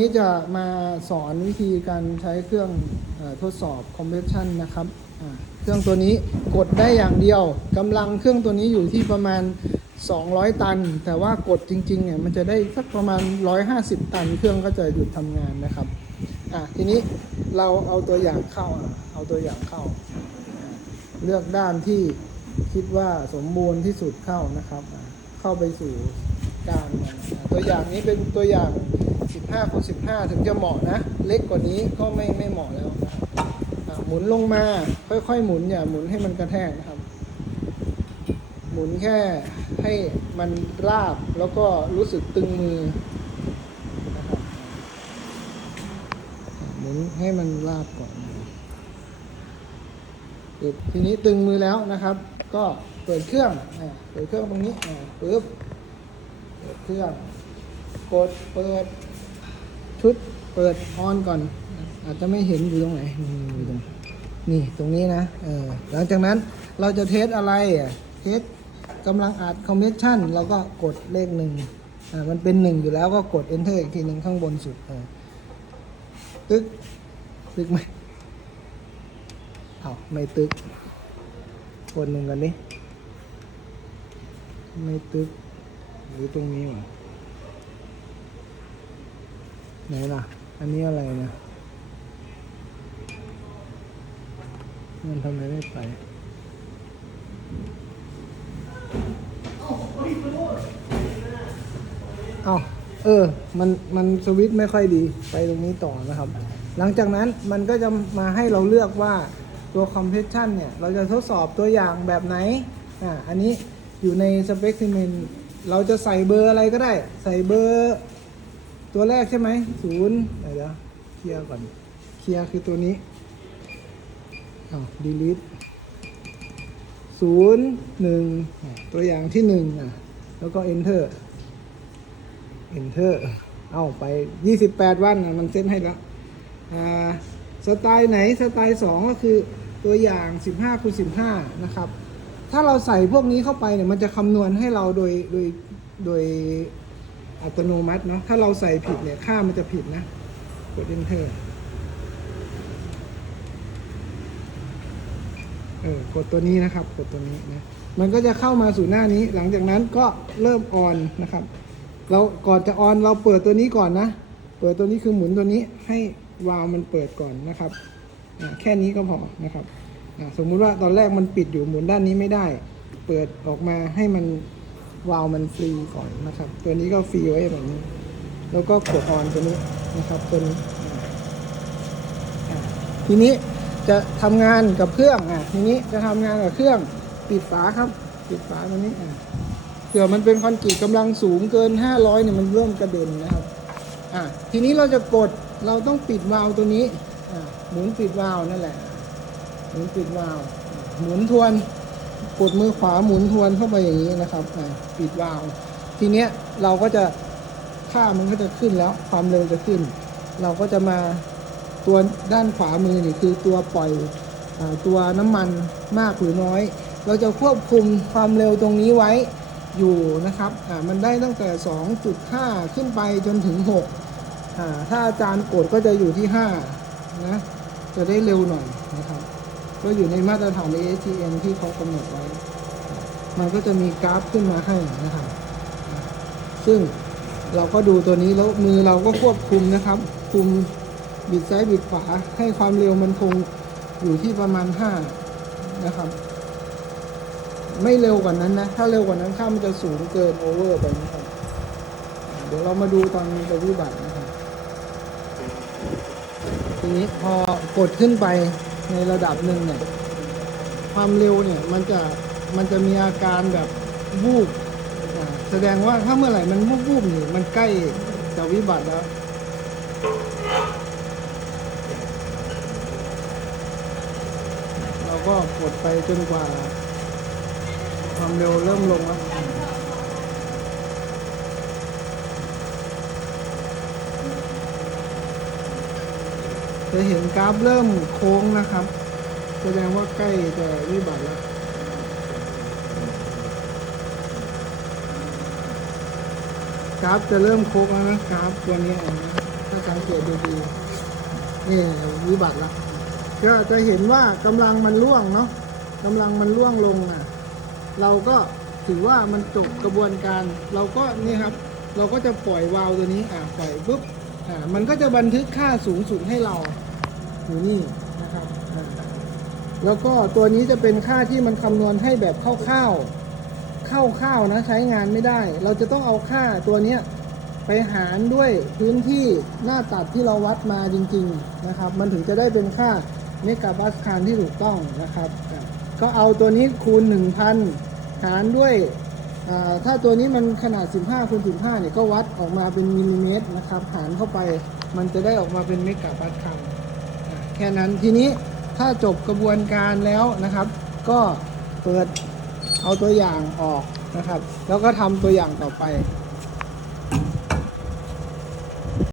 นี้จะมาสอนวิธีการใช้เครื่องอทดสอบคอมเพรสชันนะครับ เครื่องตัวนี้กดได้อย่างเดียวกำลังเครื่องตัวนี้อยู่ที่ประมาณ 200 ตัน แต่ว่ากดจริงๆเนี่ยมันจะได้สักประมาณ 150 ตัน เครื่องก็จะหยุดทำงานนะครับอะทีนี้เราเอาตัวอย่างเข้าเอาตัวอย่างเข้า เลือกด้านที่คิดว่าสมบูรณ์ที่สุดเข้านะครับ เข้าไปสู่การตัวอย่างนี้เป็นตัวอย่าง 15คูณ15 ถึงจะเหมาะนะ เล็กกว่านี้ก็ไม่ไม่เหมาะแล้วนะครับหมุนลงมาค่อยๆ หมุนอย่าหมุนให้มันกระแทกนะครับ หมุนแค่ให้มันราบแล้วก็รู้สึกตึงมือนะครับหมุนให้มันราบก่อนปึ๊บทีนี้ตึงมือแล้วนะครับ ก็เปิดเครื่องเปิดเครื่องตรงนี้ปึ๊บเปิดเครื่องกดเปิด ชุดเปิดออนก่อน อาจจะไม่เห็นอยู่ตรงไหนนี่อยู่ตรงนี่ตรงนี้นะเออหลังจากนั้นเราจะเทสอะไรอะเทสกำลังอัดคอมเพรสชันเราก็กดเลขหนึ่งอ่ามันเป็นหนึ่งอยู่แล้วก็กด enter อีกทีหนึ่งข้างบนสุดเออตึกตึกไหมเอาไม่ตึกกดหนึ่งกันดิไม่ตึกหรือตรงนี้วะ ไหนล่ะ อันนี้อะไรนะมันทำไมไม่ไปเอาเออ มัน มันสวิตช์ไม่ค่อยดี ไปตรงนี้ต่อนะครับ หลังจากนั้นมันก็จะมาให้เราเลือกว่าตัวคอมเพรสชันเนี่ย เราจะทดสอบตัวอย่างแบบไหน อ่า อันนี้อยู่ในสเปคซิเมนเราจะใส่เบอร์อะไรก็ได้ ใส่เบอร์ ตัวแรกใช่ไหมศูนย์เดี๋ยวเคลียร์ก่อน เคลียร์คือตัวนี้อ้าว delete ศูนย์หนึ่งตัวอย่างที่หนึ่งอะ แล้วก็ enter enter เอาไป 28 วันอะมันเซ็ตให้แล้วอ่าสไตล์ไหนสไตล์ 2 ก็คือตัวอย่าง 15คูณ15 นะครับ ถ้าเราใส่พวกนี้เข้าไปเนี่ยมันจะคำนวณให้เราโดยโดยโดย อัตโนมัติเนาะถ้าเราใส่ผิดเนี่ย ค่ามันจะผิดนะ กด enter เออกดตัวนี้นะครับ กดตัวนี้นะ มันก็จะเข้ามาสู่หน้านี้ หลังจากนั้นก็เริ่มออนนะครับ เราก่อนจะออนเราเปิดตัวนี้ก่อนนะ เปิดตัวนี้คือหมุนตัวนี้ให้วาล์วมันเปิดก่อนนะครับอ่าแค่นี้ก็พอนะครับอ่าสมมุติว่าตอนแรกมันปิดอยู่หมุนด้านนี้ไม่ได้ เปิดออกมาให้มัน วาล์วมันฟรีก่อนนะครับ ตัวนี้ก็ฟรีไว้แบบนี้ แล้วก็กดออนตัวนี้นะครับตัวนี้ทีนี้จะทำงานกับเครื่องอะทีนี้จะทำงานกับเครื่องปิดฝาครับ ปิดฝาตัวนี้อ่าเผื่อมันเป็นคอนกรีตกำลังสูงเกิน 500เนี่ยมันเริ่มกระเด็นนะครับอะทีนี้เราจะกดเราต้องปิดวาล์วตัวนี้อะหมุนปิดวาล์วนั่นแหละหมุนปิดวาล์วหมุนทวน กดมือขวาหมุนทวนเข้าไปอย่างนี้นะครับปิดวาล์วทีเนี้ยเราก็จะค่ามันก็จะขึ้นแล้วความเร็วจะขึ้น เราก็จะมาตัวด้านขวามือนี่คือตัวปล่อยอตัวน้ำมันมากหรือน้อย เราจะควบคุมความเร็วตรงนี้ไว้อยู่นะครับมันได้ตั้งแต่ 2.5 ขึ้นไปจนถึง6ถ้าอาจารย์กดก็จะอยู่ที่5นะจะได้เร็วหน่อยนะครับ ก็อยู่ในมาตรฐาน ASTM ที่เขากำหนดไว้ มันก็จะมีกราฟขึ้นมาให้นะครับ ซึ่งเราก็ดูตัวนี้แล้วมือเราก็ควบคุมนะครับ คุมบิดซ้ายบิดขวาให้ความเร็วมันคงอยู่ที่ประมาณ 5 นะครับ ไม่เร็วกว่านั้นนะ ถ้าเร็วกว่านั้นค่ามันจะสูงเกินโอเวอร์ไปนะครับ เดี๋ยวเรามาดูตอนปฏิบัตินะครับ ทีนี้พอกดขึ้นไป ในระดับหนึ่งเนี่ยความเร็วเนี่ยมันจะมันจะมีอาการแบบวูบแสดงว่าถ้าเมื่อไหร่มันวูบวูบนี่มันใกล้จะวิบัติแล้วเราก็กดไปจนกว่า ความเร็วเริ่มลงแล้ว จะเห็นกราฟเริ่มโค้งนะครับ แสดงว่าใกล้จะวิบัติแล้ว กราฟจะเริ่มโค้งแล้วนะกราฟตัวนี้นะถ้าสังเกตดูดีนี่วิบัติละก็จะเห็นว่ากำลังมันร่วงเนาะกำลังมันร่วงลงอะ เราก็ถือว่ามันจบกระบวนการ เราก็นี่ครับ เราก็จะปล่อยวาล์วตัวนี้อ่าปล่อยปุ๊บ มันก็จะบันทึกค่าสูงสุดให้เราอยู่นี่นะครับแล้วก็ตัวนี้จะเป็นค่าที่มันคำนวณให้แบบคร่าวๆคร่าวๆนะใช้งานไม่ได้ เราจะต้องเอาค่าตัวนี้ไปหารด้วยพื้นที่หน้าตัดที่เราวัดมาจริง ๆนะครับ มันถึงจะได้เป็นค่าเมกะบาสคาลที่ถูกต้องนะครับ ก็เอาตัวนี้คูณ 1,000 หารด้วย ถ้าตัวนี้มันขนาด 15คูณ15เนี่ยก็วัดออกมาเป็นมิลลิเมตรนะครับหารเข้าไปมันจะได้ออกมาเป็นเมกะบาสคัลอ่าแค่นั้นทีนี้ถ้าจบกระบวนการแล้วนะครับ ก็เปิดเอาตัวอย่างออกนะครับ แล้วก็ทำตัวอย่างต่อไป